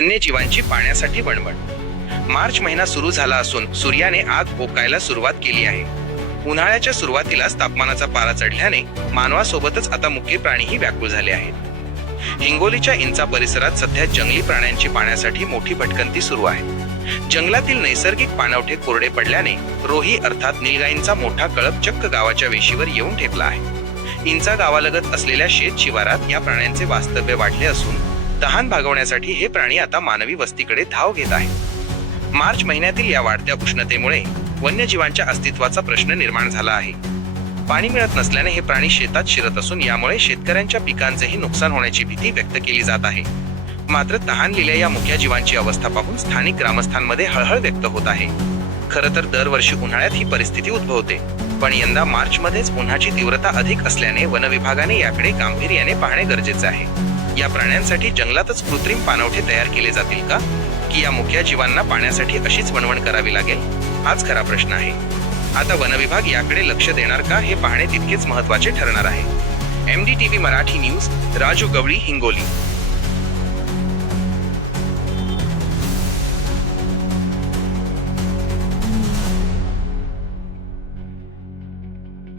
वन्यजीवांची पाण्यासाठी वणवण। मार्च महिना सुरू झाला असून सूर्याने आग ओकायला सुरुवात केली आहे। उन्हाळ्याच्या सुरुवातीलाच तापमानाचा पारा चढल्याने मानवासोबतच आता मुख्य प्राणीही व्याकुळ झाले आहेत। हिंगोलीच्या इंचा परिसरात सध्या जंगली प्राण्यांची पाण्यासाठी मोठी भटकंती सुरू आहे। जंगलातील नैसर्गिक पाणवठे कोरडे पडल्याने रोही अर्थात निलगाईंचा मोठा कळप चक्क गावाच्या वेशीवर येऊन ठेपला आहे। इंचा गावालगत असलेल्या शेत शिवारात या प्राण्यांचे वास्तव्य वाढले असून तहान भागवण्यासाठी हे प्राणी आता मानवी वस्तीकडे धाव घेत आहेत। मार्च महिन्यातील या वाढत्या उष्णतेमुळे वन्यजीवांच्या अस्तित्वाचा प्रश्न निर्माण झाला आहे। पाणी मिळत नसल्याने हे प्राणी शेतात शिरत असून यामुळे शेतकऱ्यांच्या पिकांचेही नुकसान होण्याची भीती व्यक्त केली जात आहे। मात्र तहानलेल्या या मुक्या जीवांची अवस्था पाहून स्थानिक ग्रामस्थांमध्ये हळहळ व्यक्त होत आहे। खरं तर दरवर्षी उन्हाळ्यात ही परिस्थिती उद्भवते, पण यंदा मार्च मध्येच उन्हाची तीव्रता अधिक असल्याने वन विभागाने याकडे गांभीर्याने पाहणे गरजेचे आहे। या प्राण्यांसाठी जंगलातच कृत्रिम पाणवठे तयार केले जातील का, की या मुक्या जीवांना पाण्यासाठी अशीच वणवण करावी लागेल, हाच खरा प्रश्न आहे। आता वन विभाग याकडे लक्ष देणार का हे पाहणे तितकेच महत्त्वाचे ठरणार आहे। MDTV मराठी न्यूज, राजू गवळी, हिंगोली।